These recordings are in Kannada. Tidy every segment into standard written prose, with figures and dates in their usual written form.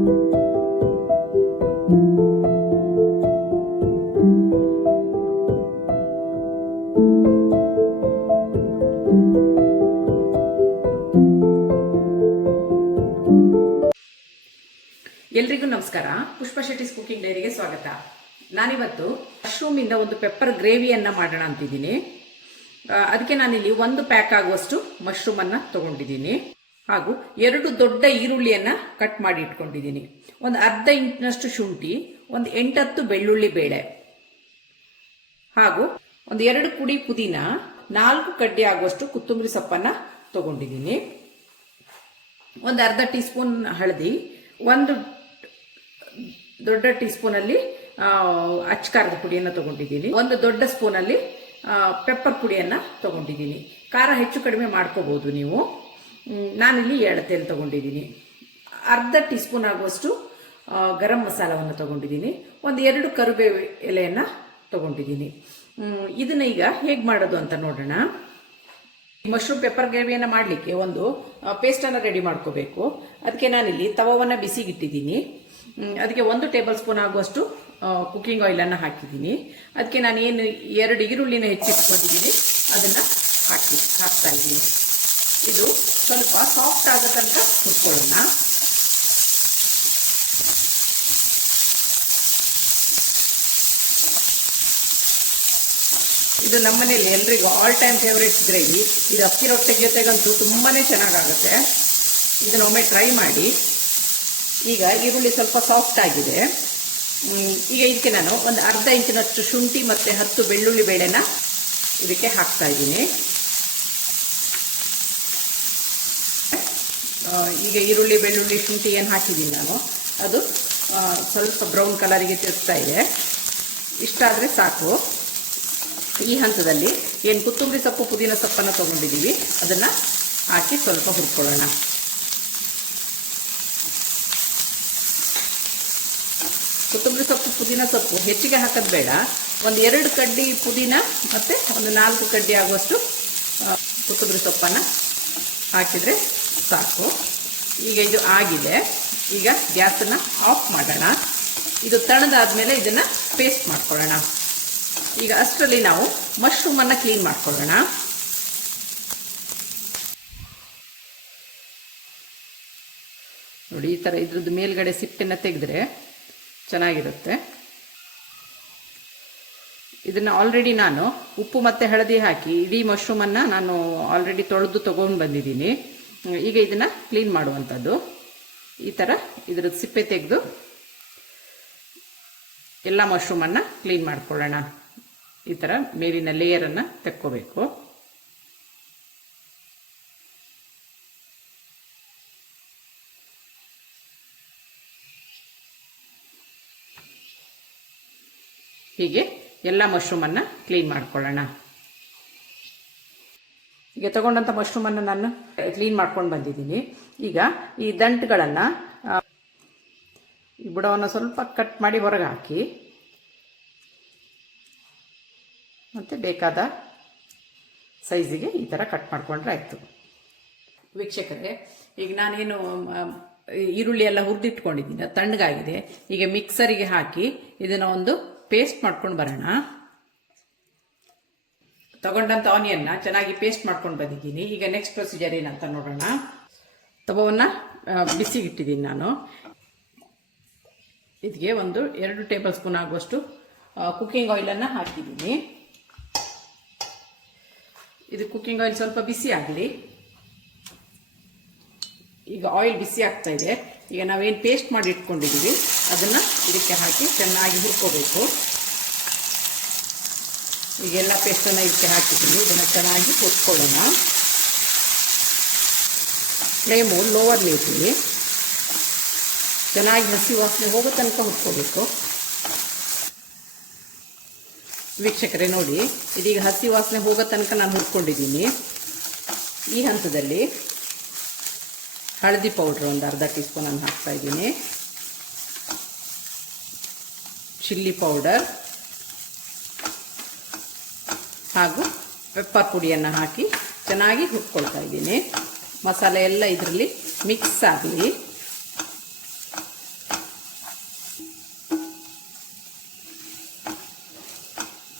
ಎಲ್ರಿಗೂ ನಮಸ್ಕಾರ. ಪುಷ್ಪಾ ಶೆಟ್ಟಿಸ್ ಕುಕಿಂಗ್ ಡೈರಿಗೆ ಸ್ವಾಗತ. ನಾನಿವತ್ತು ಮಶ್ರೂಮ್ ಇಂದ ಒಂದು ಪೆಪ್ಪರ್ ಗ್ರೇವಿಯನ್ನ ಮಾಡೋಣ ಅಂತಿದ್ದೀನಿ. ಅದಕ್ಕೆ ನಾನಿಲ್ಲಿ 1 ಪ್ಯಾಕ್ ಆಗುವಷ್ಟು ಮಶ್ರೂಮ್ ಅನ್ನ ತಗೊಂಡಿದ್ದೀನಿ. ಹಾಗೂ 2 ದೊಡ್ಡ ಈರುಳ್ಳಿಯನ್ನ ಕಟ್ ಮಾಡಿ ಇಟ್ಕೊಂಡಿದ್ದೀನಿ. ಒಂದು ಅರ್ಧ ಇಂಚಿನಷ್ಟು ಶುಂಠಿ, ಒಂದು 8-10 ಬೆಳ್ಳುಳ್ಳಿ ಬೇಳೆ, ಹಾಗೂ ಒಂದು 2 ಕುಡಿ ಪುದೀನ, 4 ಕಡ್ಡಿ ಆಗುವಷ್ಟು ಕೊತ್ತಂಬರಿ ಸೊಪ್ಪನ್ನ ತಗೊಂಡಿದ್ದೀನಿ. ಒಂದು ಅರ್ಧ ಟೀ ಸ್ಪೂನ್ ಹಳದಿ, ಒಂದು ದೊಡ್ಡ ಟೀ ಸ್ಪೂನಲ್ಲಿ ಅಚ್ಚಕಾರದ ಪುಡಿಯನ್ನು ತಗೊಂಡಿದ್ದೀನಿ. ಒಂದು ದೊಡ್ಡ ಸ್ಪೂನಲ್ಲಿ ಪೆಪ್ಪರ್ ಪುಡಿಯನ್ನು ತಗೊಂಡಿದ್ದೀನಿ. ಖಾರ ಹೆಚ್ಚು ಕಡಿಮೆ ಮಾಡ್ಕೋಬಹುದು ನೀವು. ನಾನಿಲ್ಲಿ 2 ತೇಲ್ ತಗೊಂಡಿದ್ದೀನಿ. ಅರ್ಧ ಟೀ ಸ್ಪೂನ್ ಆಗುವಷ್ಟು ಗರಂ ಮಸಾಲವನ್ನು ತಗೊಂಡಿದ್ದೀನಿ. ಒಂದು 2 ಕರಿಬೇವು ಎಲೆಯನ್ನು ತಗೊಂಡಿದ್ದೀನಿ. ಇದನ್ನ ಈಗ ಹೇಗೆ ಮಾಡೋದು ಅಂತ ನೋಡೋಣ. ಮಶ್ರೂಮ್ ಪೆಪ್ಪರ್ ಗ್ರೇವಿಯನ್ನು ಮಾಡಲಿಕ್ಕೆ ಒಂದು ಪೇಸ್ಟನ್ನು ರೆಡಿ ಮಾಡ್ಕೋಬೇಕು. ಅದಕ್ಕೆ ನಾನಿಲ್ಲಿ ತವವನ್ನು ಬಿಸಿಗಿಟ್ಟಿದ್ದೀನಿ. ಅದಕ್ಕೆ 1 ಟೇಬಲ್ ಸ್ಪೂನ್ ಆಗುವಷ್ಟು ಕುಕಿಂಗ್ ಆಯಿಲನ್ನು ಹಾಕಿದ್ದೀನಿ. ಅದಕ್ಕೆ ನಾನು ಏನು 2 ಈರುಳ್ಳಿನ ಹೆಚ್ಚಿಟ್ಕೊಂಡಿದ್ದೀನಿ ಅದನ್ನು ಹಾಕ್ತಾ ಇದ್ದೀನಿ. ಇದು ಸ್ವಲ್ಪ ಸಾಫ್ಟ್ ಆಗೋ ತನಕ ಹುರ್ಕೊಳ್ಳೋಣ. ಇದು ನಮ್ಮನೇಲಿ ಎಲ್ರಿಗೂ ಆಲ್ ಟೈಮ್ ಫೇವ್ರೇಟ್ ಗ್ರೇವಿ. ಇದು ಅಕ್ಕಿ ರೊಟ್ಟೆ ಜೊತೆಗಂತೂ ತುಂಬಾನೇ ಚೆನ್ನಾಗಾಗುತ್ತೆ. ಇದನ್ನ ಒಮ್ಮೆ ಟ್ರೈ ಮಾಡಿ. ಈಗ ಈರುಳ್ಳಿ ಸ್ವಲ್ಪ ಸಾಫ್ಟ್ ಆಗಿದೆ. ಈಗ ಇದಕ್ಕೆ ನಾನು ಒಂದು ಅರ್ಧ ಇಂಚಿನಷ್ಟು ಶುಂಠಿ ಮತ್ತೆ 10 ಬೆಳ್ಳುಳ್ಳಿ ಬೇಳೆನ ಇದಕ್ಕೆ ಹಾಕ್ತಾ ಇದ್ದೀನಿ. ಈಗ ಈರುಳ್ಳಿ ಬೆಳ್ಳುಳ್ಳಿ ಶುಂಠಿ ಏನು ಹಾಕಿದ್ದೀನಿ ನಾನು, ಅದು ಸ್ವಲ್ಪ ಬ್ರೌನ್ ಕಲರಿಗೆ ತಿರುಗ್ತಾ ಇದೆ. ಇಷ್ಟಾದರೆ ಸಾಕು. ಈ ಹಂತದಲ್ಲಿ ಏನು ಕೊತ್ತಂಬರಿ ಸೊಪ್ಪು ಪುದೀನ ಸೊಪ್ಪನ್ನು ತಗೊಂಡಿದ್ದೀವಿ ಅದನ್ನು ಹಾಕಿ ಸ್ವಲ್ಪ ಹುರ್ಕೊಳ್ಳೋಣ. ಕೊತ್ತಂಬರಿ ಸೊಪ್ಪು ಪುದೀನ ಸೊಪ್ಪು ಹೆಚ್ಚಿಗೆ ಹಾಕೋದು ಬೇಡ. ಒಂದು 2 ಕಡ್ಡಿ ಪುದೀನ ಮತ್ತು ಒಂದು 4 ಕಡ್ಡಿ ಆಗುವಷ್ಟು ಕೊತ್ತಂಬರಿ ಸೊಪ್ಪನ್ನು ಹಾಕಿದರೆ ಸಾಕು. ಈಗ ಇದು ಆಗಿದೆ. ಈಗ ಗ್ಯಾಸನ್ನು ಆಫ್ ಮಾಡೋಣ. ಇದು ತಣ್ಣದಾದ್ಮೇಲೆ ಇದನ್ನು ಪೇಸ್ಟ್ ಮಾಡ್ಕೊಳ್ಳೋಣ. ಈಗ ಅಷ್ಟರಲ್ಲಿ ನಾವು ಮಶ್ರೂಮನ್ನು ಕ್ಲೀನ್ ಮಾಡ್ಕೊಳ್ಳೋಣ. ನೋಡಿ, ಈ ಥರ ಇದ್ರದ್ದು ಮೇಲ್ಗಡೆ ಸಿಪ್ಪೆನ ತೆಗೆದ್ರೆ ಚೆನ್ನಾಗಿರುತ್ತೆ. ಇದನ್ನು ಆಲ್ರೆಡಿ ನಾನು ಉಪ್ಪು ಮತ್ತು ಹಳದಿ ಹಾಕಿ ಇಡೀ ಮಶ್ರೂಮನ್ನು ನಾನು ಆಲ್ರೆಡಿ ತೊಳೆದು ತೊಗೊಂಡು ಬಂದಿದ್ದೀನಿ. ಈಗ ಇದನ್ನು ಕ್ಲೀನ್ ಮಾಡುವಂಥದ್ದು. ಈ ಥರ ಇದ್ರದ್ದು ಸಿಪ್ಪೆ ತೆಗೆದು ಎಲ್ಲ ಮಶ್ರೂಮನ್ನು ಕ್ಲೀನ್ ಮಾಡ್ಕೊಳ್ಳೋಣ. ಈ ಥರ ಮೇಲಿನ ಲೇಯರನ್ನು ತೆಕ್ಕೋಬೇಕು. ಹೀಗೆ ಎಲ್ಲ ಮಶ್ರೂಮನ್ನು ಕ್ಲೀನ್ ಮಾಡ್ಕೊಳ್ಳೋಣ. ಈಗ ತಗೊಂಡಂಥ ಮಶ್ರೂಮನ್ನು ನಾನು ಕ್ಲೀನ್ ಮಾಡ್ಕೊಂಡು ಬಂದಿದ್ದೀನಿ. ಈಗ ಈ ದಂಟುಗಳನ್ನು, ಈ ಬುಡವನ್ನು ಸ್ವಲ್ಪ ಕಟ್ ಮಾಡಿ ಹೊರಗೆ ಹಾಕಿ ಮತ್ತು ಬೇಕಾದ ಸೈಜಿಗೆ ಈ ಥರ ಕಟ್ ಮಾಡಿಕೊಂಡ್ರೆ ಆಯಿತು. ವೀಕ್ಷಕರೇ, ಈಗ ನಾನೇನು ಈರುಳ್ಳಿ ಎಲ್ಲ ಹುರಿದಿಟ್ಕೊಂಡಿದ್ದೀನಿ, ತಣ್ಣಗಾಗಿದೆ. ಈಗ ಮಿಕ್ಸರಿಗೆ ಹಾಕಿ ಇದನ್ನು ಒಂದು ಪೇಸ್ಟ್ ಮಾಡ್ಕೊಂಡು ಬರೋಣ. ತಗೊಂಡಂಥ ಆನಿಯನ್ನ ಚೆನ್ನಾಗಿ ಪೇಸ್ಟ್ ಮಾಡ್ಕೊಂಡು ಬಂದಿದ್ದೀನಿ. ಈಗ ನೆಕ್ಸ್ಟ್ ಪ್ರೊಸೀಜರ್ ಏನಂತ ನೋಡೋಣ. ತವವನ್ನು ಬಿಸಿಗಿಟ್ಟಿದ್ದೀನಿ ನಾನು. ಇದಕ್ಕೆ ಒಂದು 2 ಟೇಬಲ್ ಸ್ಪೂನ್ ಆಗುವಷ್ಟು ಕುಕ್ಕಿಂಗ್ ಆಯಿಲನ್ನು ಹಾಕಿದ್ದೀನಿ. ಇದು ಕುಕ್ಕಿಂಗ್ ಆಯಿಲ್ ಸ್ವಲ್ಪ ಬಿಸಿ ಆಗಲಿ. ಈಗ ಆಯಿಲ್ ಬಿಸಿ ಆಗ್ತಾ ಇದೆ. ಈಗ ನಾವೇನು ಪೇಸ್ಟ್ ಮಾಡಿ ಇಟ್ಕೊಂಡಿದ್ದೀವಿ ಅದನ್ನು ಇದಕ್ಕೆ ಹಾಕಿ ಚೆನ್ನಾಗಿ ಹುರ್ಕೋಬೇಕು. ಈಗೆಲ್ಲ ಪೇಸ್ಟನ್ನು ಇದಕ್ಕೆ ಹಾಕಿದ್ದೀನಿ. ಇದನ್ನು ಚೆನ್ನಾಗಿ ಹುರ್ಕೊಳ್ಳೋಣ. ಫ್ಲೇಮು ಲೋವರ್ಲಿ ಇಟ್ಟಿ ಚೆನ್ನಾಗಿ ಹಸಿ ವಾಸನೆ ಹೋಗೋ ತನಕ ಹುರ್ಕೋಬೇಕು. ವೀಕ್ಷಕರೇ ನೋಡಿ, ಇದೀಗ ಹಸಿ ವಾಸನೆ ಹೋಗೋ ತನಕ ನಾನು ಹುರ್ಕೊಂಡಿದ್ದೀನಿ. ಈ ಹಂತದಲ್ಲಿ ಹಳದಿ ಪೌಡ್ರ್ ಒಂದು ಅರ್ಧ ಟೀ ಸ್ಪೂನನ್ನು ಹಾಕ್ತಾ ಇದ್ದೀನಿ. ಚಿಲ್ಲಿ ಪೌಡರ್ ಹಾಗೂ ಪೆಪ್ಪರ್ ಪುಡಿಯನ್ನು ಹಾಕಿ ಚೆನ್ನಾಗಿ ಹುರ್ಕೊಳ್ತಾ ಇದ್ದೀನಿ. ಮಸಾಲೆ ಎಲ್ಲ ಇದರಲ್ಲಿ ಮಿಕ್ಸ್ ಆಗಲಿ.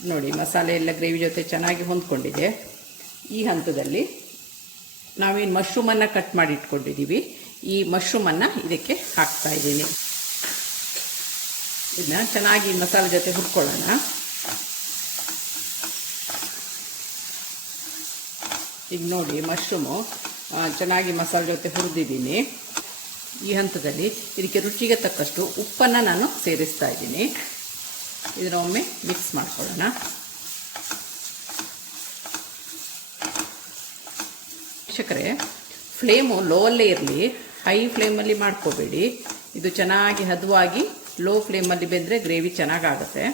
ನೋಡಿ ಮಸಾಲೆ ಎಲ್ಲ ಗ್ರೇವಿ ಜೊತೆ ಚೆನ್ನಾಗಿ ಹೊಂದ್ಕೊಂಡಿದೆ. ಈ ಹಂತದಲ್ಲಿ ನಾವೇನು ಮಶ್ರೂಮನ್ನು ಕಟ್ ಮಾಡಿ ಇಟ್ಕೊಂಡಿದ್ದೀವಿ, ಈ ಮಶ್ರೂಮನ್ನು ಇದಕ್ಕೆ ಹಾಕ್ತಾ ಇದ್ದೀನಿ. ಇದನ್ನ ಚೆನ್ನಾಗಿ ಮಸಾಲೆ ಜೊತೆ ಹುರ್ಕೊಳ್ಳೋಣ. ಈಗ ನೋಡಿ ಮಶ್ರೂಮು ಚೆನ್ನಾಗಿ ಮಸಾಲೆ ಜೊತೆ ಹುರಿದಿದ್ದೀನಿ. ಈ ಹಂತದಲ್ಲಿ ಇದಕ್ಕೆ ರುಚಿಗೆ ತಕ್ಕಷ್ಟು ಉಪ್ಪನ್ನು ನಾನು ಸೇರಿಸ್ತಾ ಇದ್ದೀನಿ. ಇದನ್ನ ಒಮ್ಮೆ ಮಿಕ್ಸ್ ಮಾಡ್ಕೊಳ್ಳೋಣ. ವೀಕ್ಷಕರೇ, ಫ್ಲೇಮು ಲೋವಲ್ಲೇ ಇರಲಿ, ಹೈ ಫ್ಲೇಮಲ್ಲಿ ಮಾಡ್ಕೋಬೇಡಿ. ಇದು ಚೆನ್ನಾಗಿ ಹದವಾಗಿ ಲೋ ಫ್ಲೇಮಲ್ಲಿ ಬೆಂದರೆ ಗ್ರೇವಿ ಚೆನ್ನಾಗಾಗುತ್ತೆ.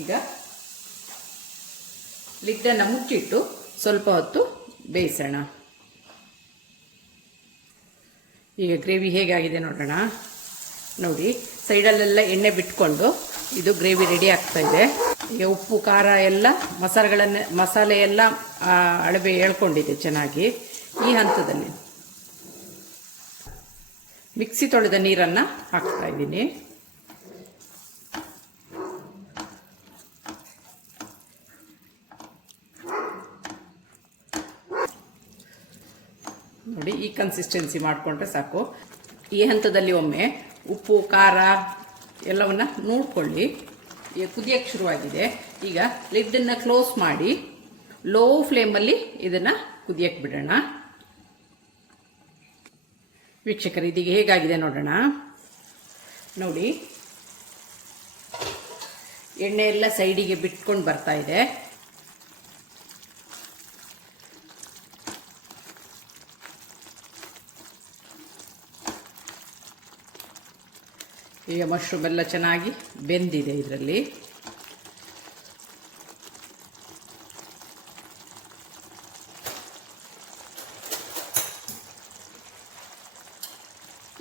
ಈಗ ಲಿಡ್ಡನ್ನು ಮುಚ್ಚಿಟ್ಟು ಸ್ವಲ್ಪ ಹೊತ್ತು ಬೇಯಿಸೋಣ. ಈಗ ಗ್ರೇವಿ ಹೇಗಾಗಿದೆ ನೋಡೋಣ. ನೋಡಿ, ಸೈಡಲ್ಲೆಲ್ಲ ಎಣ್ಣೆ ಬಿಟ್ಕೊಂಡು ಇದು ಗ್ರೇವಿ ರೆಡಿ ಆಗ್ತಾ ಇದೆ. ಈಗ ಉಪ್ಪು ಖಾರ ಎಲ್ಲ ಮಸಾಲೆ ಎಲ್ಲ ಅಳವೆ ಎಳ್ಕೊಂಡಿದೆ ಚೆನ್ನಾಗಿ. ಈ ಹಂತದಲ್ಲಿ ಮಿಕ್ಸಿ ತೊಳೆದ ನೀರನ್ನು ಹಾಕ್ತಾ ಇದ್ದೀನಿ. ನೋಡಿ, ಈ ಕನ್ಸಿಸ್ಟೆನ್ಸಿ ಮಾಡಿಕೊಂಡ್ರೆ ಸಾಕು. ಈ ಹಂತದಲ್ಲಿ ಒಮ್ಮೆ ಉಪ್ಪು ಖಾರ ಎಲ್ಲವನ್ನ ನೋಡ್ಕೊಳ್ಳಿ. ಈಗ ಕುದಿಯಕ್ಕೆ ಶುರುವಾಗಿದೆ. ಈಗ ಲಿಡ್ಡನ್ನು ಕ್ಲೋಸ್ ಮಾಡಿ ಲೋ ಫ್ಲೇಮಲ್ಲಿ ಇದನ್ನು ಕುದಿಯಕ್ಕೆ ಬಿಡೋಣ. ವೀಕ್ಷಕರು, ಇದೀಗ ಹೇಗಾಗಿದೆ ನೋಡೋಣ. ನೋಡಿ, ಎಣ್ಣೆ ಎಲ್ಲ ಸೈಡಿಗೆ ಬಿಟ್ಕೊಂಡು ಬರ್ತಾ ಇದೆ. ಈಗ ಮಶ್ರೂಮ್ ಎಲ್ಲ ಚೆನ್ನಾಗಿ ಬೆಂದಿದೆ ಇದರಲ್ಲಿ.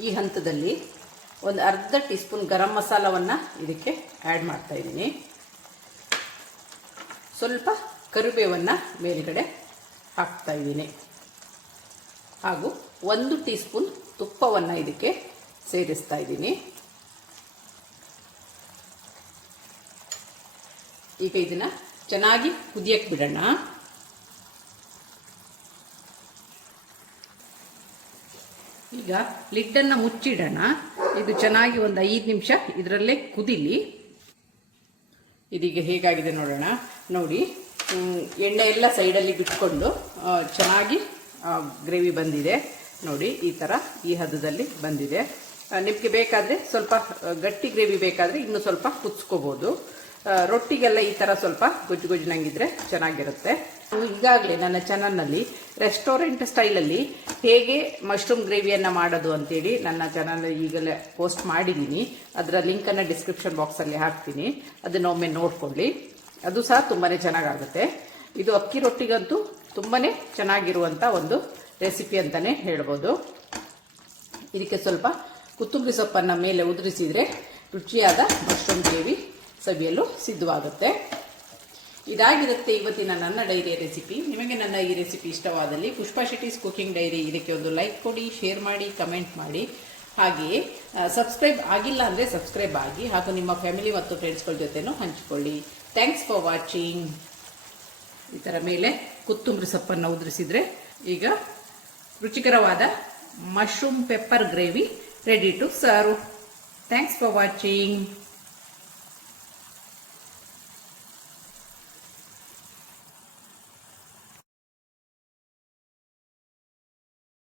ಈ ಹಂತದಲ್ಲಿ ಒಂದು ಅರ್ಧ ಟೀ ಸ್ಪೂನ್ ಗರಂ ಮಸಾಲವನ್ನು ಇದಕ್ಕೆ ಆ್ಯಡ್ ಮಾಡ್ತಾ ಇದ್ದೀನಿ. ಸ್ವಲ್ಪ ಕರಿಬೇವನ್ನು ಮೇಲ್ಗಡೆ ಹಾಕ್ತಾ ಇದ್ದೀನಿ. ಹಾಗೂ 1 ಟೀ ಸ್ಪೂನ್ ತುಪ್ಪವನ್ನು ಇದಕ್ಕೆ ಸೇರಿಸ್ತಾ ಇದ್ದೀನಿ. ಈಗ ಇದನ್ನ ಚೆನ್ನಾಗಿ ಕುದಿಯಕ್ಕೆ ಬಿಡೋಣ. ಈಗ ಲಿಡ್ಡನ್ನು ಮುಚ್ಚಿಡೋಣ. ಇದು ಚೆನ್ನಾಗಿ ಒಂದು 5 ನಿಮಿಷ ಇದರಲ್ಲೇ ಕುದಿಲಿ. ಇದೀಗ ಹೇಗಾಗಿದೆ ನೋಡೋಣ. ನೋಡಿ, ಎಣ್ಣೆ ಎಲ್ಲ ಸೈಡಲ್ಲಿ ಬಿಟ್ಕೊಂಡು ಚೆನ್ನಾಗಿ ಗ್ರೇವಿ ಬಂದಿದೆ. ನೋಡಿ, ಈ ಥರ ಈ ಹದದಲ್ಲಿ ಬಂದಿದೆ. ನಿಮಗೆ ಬೇಕಾದರೆ ಸ್ವಲ್ಪ ಗಟ್ಟಿ ಗ್ರೇವಿ ಬೇಕಾದರೆ ಇನ್ನೂ ಸ್ವಲ್ಪ ಕುದಿಸ್ಕೋಬೋದು. ರೊಟ್ಟಿಗೆಲ್ಲ ಈ ಥರ ಸ್ವಲ್ಪ ಗೊಜ್ಜುನಂಗಿದ್ರೆ ಚೆನ್ನಾಗಿರುತ್ತೆ. ಈಗಾಗಲೇ ನನ್ನ ಚಾನಲ್ನಲ್ಲಿ ರೆಸ್ಟೋರೆಂಟ್ ಸ್ಟೈಲಲ್ಲಿ ಹೇಗೆ ಮಶ್ರೂಮ್ ಗ್ರೇವಿಯನ್ನು ಮಾಡೋದು ಅಂತೇಳಿ ನನ್ನ ಚಾನಲ್ ಈಗಲೇ ಪೋಸ್ಟ್ ಮಾಡಿದ್ದೀನಿ. ಅದರ ಲಿಂಕನ್ನು ಡಿಸ್ಕ್ರಿಪ್ಷನ್ ಬಾಕ್ಸಲ್ಲಿ ಹಾಕ್ತೀನಿ. ಅದನ್ನು ಒಮ್ಮೆ ನೋಡ್ಕೊಳ್ಳಿ. ಅದು ಸಹ ತುಂಬಾ ಚೆನ್ನಾಗಾಗುತ್ತೆ. ಇದು ಅಕ್ಕಿ ರೊಟ್ಟಿಗಂತೂ ತುಂಬಾ ಚೆನ್ನಾಗಿರುವಂಥ ಒಂದು ರೆಸಿಪಿ ಅಂತಲೇ ಹೇಳ್ಬೋದು. ಇದಕ್ಕೆ ಸ್ವಲ್ಪ ಕೊತ್ತಂಬರಿ ಸೊಪ್ಪನ್ನು ಮೇಲೆ ಉದುರಿಸಿದರೆ ರುಚಿಯಾದ ಮಶ್ರೂಮ್ ಗ್ರೇವಿ ಸವಿಯಲು ಸಿದ್ಧವಾಗುತ್ತೆ. ಇದಾಗಿರುತ್ತೆ ಇವತ್ತಿನ ನನ್ನ ಡೈರಿಯ ರೆಸಿಪಿ. ನಿಮಗೆ ನನ್ನ ಈ ರೆಸಿಪಿ ಇಷ್ಟವಾದಲ್ಲಿ ಪುಷ್ಪಾ ಶೆಟ್ಟಿಸ್ ಕುಕಿಂಗ್ ಡೈರಿ ಇದಕ್ಕೆ ಒಂದು ಲೈಕ್ ಕೊಡಿ, ಶೇರ್ ಮಾಡಿ, ಕಮೆಂಟ್ ಮಾಡಿ. ಹಾಗೆಯೇ ಸಬ್ಸ್ಕ್ರೈಬ್ ಆಗಿಲ್ಲ ಅಂದರೆ ಸಬ್ಸ್ಕ್ರೈಬ್ ಆಗಿ, ಹಾಗೂ ನಿಮ್ಮ ಫ್ಯಾಮಿಲಿ ಮತ್ತು ಫ್ರೆಂಡ್ಸ್ಗಳ ಜೊತೆನೂ ಹಂಚಿಕೊಳ್ಳಿ. Thanks for watching. ಈ ಥರ ಮೇಲೆ ಕೊತ್ತಂಬರಿ ಸೊಪ್ಪನ್ನು ಉದುರಿಸಿದರೆ ಈಗ ರುಚಿಕರವಾದ mushroom pepper gravy ready to serve. Thanks for watching.